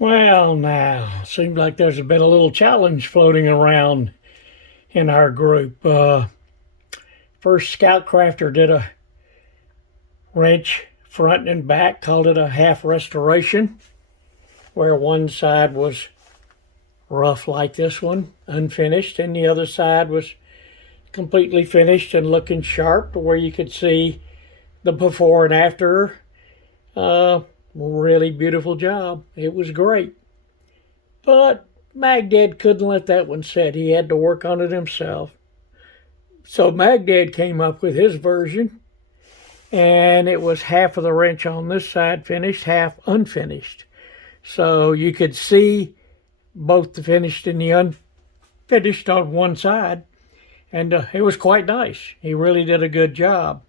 Well, now, seems like there's been a little challenge floating around in our group. First, Scoutcrafter did a wrench front and back, called it a half restoration, where one side was rough like this one, unfinished, and the other side was completely finished and looking sharp, where you could see the before and after. Really beautiful job. It was great. But Magdad couldn't let that one sit. He had to work on it himself. So Magdad came up with his version, and it was half of the wrench on this side finished, half unfinished. So you could see both the finished and the unfinished on one side, and it was quite nice. He really did a good job.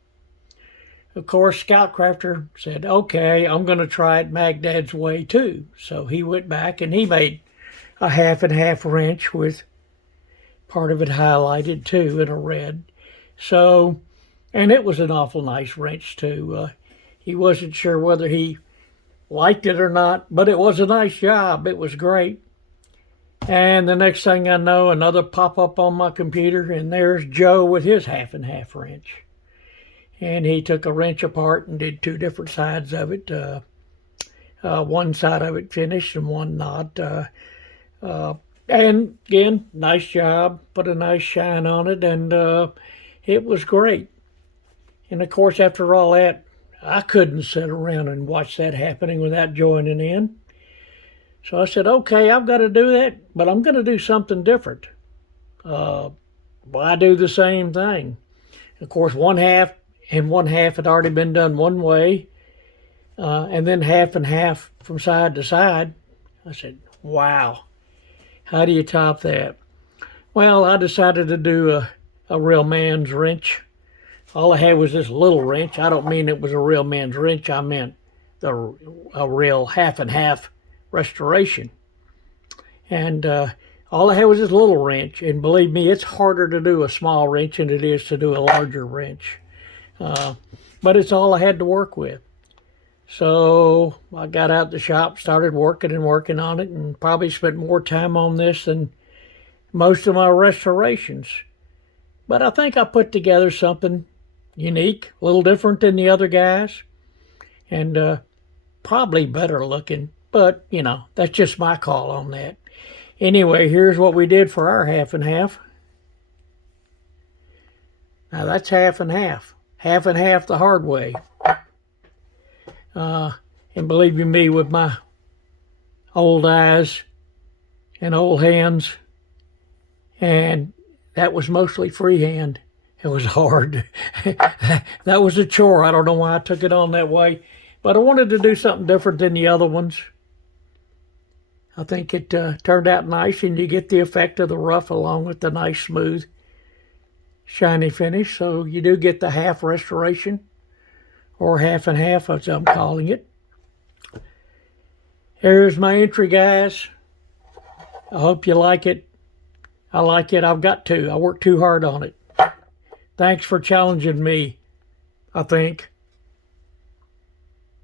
Of course, Scoutcrafter said, okay, I'm going to try it Magdad's way too. So he went back and he made a half and half wrench with part of it highlighted too in a red. So, and it was an awful nice wrench too. He wasn't sure whether he liked it or not, but it was a nice job. It was great. And the next thing I know, another pop up on my computer, and there's Joe with his half and half wrench. And he took a wrench apart and did two different sides of it. One side of it finished and one not. And again, nice job, put a nice shine on it, and it was great. And of course, after all that, I couldn't sit around and watch that happening without joining in. So I said, okay, I've got to do that, but I'm going to do something different. Why do the same thing? Of course, one half had already been done one way, and then half and half from side to side. I said, wow, how do you top that? Well, I decided to do a real man's wrench. All I had was this little wrench. I don't mean it was a real man's wrench. I meant a real half and half restoration. And all I had was this little wrench. And believe me, it's harder to do a small wrench than it is to do a larger wrench. But it's all I had to work with. So I got out the shop, started working on it, and probably spent more time on this than most of my restorations. But I think I put together something unique, a little different than the other guys, and probably better looking. But, you know, that's just my call on that. Anyway, here's what we did for our half and half. Now that's half and half. Half and half the hard way. And believe you me, with my old eyes and old hands, and that was mostly freehand. It was hard. That was a chore. I don't know why I took it on that way, but I wanted to do something different than the other ones. I think it turned out nice, and you get the effect of the rough along with the nice, smooth, shiny finish. So you do get the half restoration, or half and half, as I'm calling it. Here's my entry, guys. I hope you like it. I like it. I've got to. I worked too hard on it. Thanks for challenging me, I think.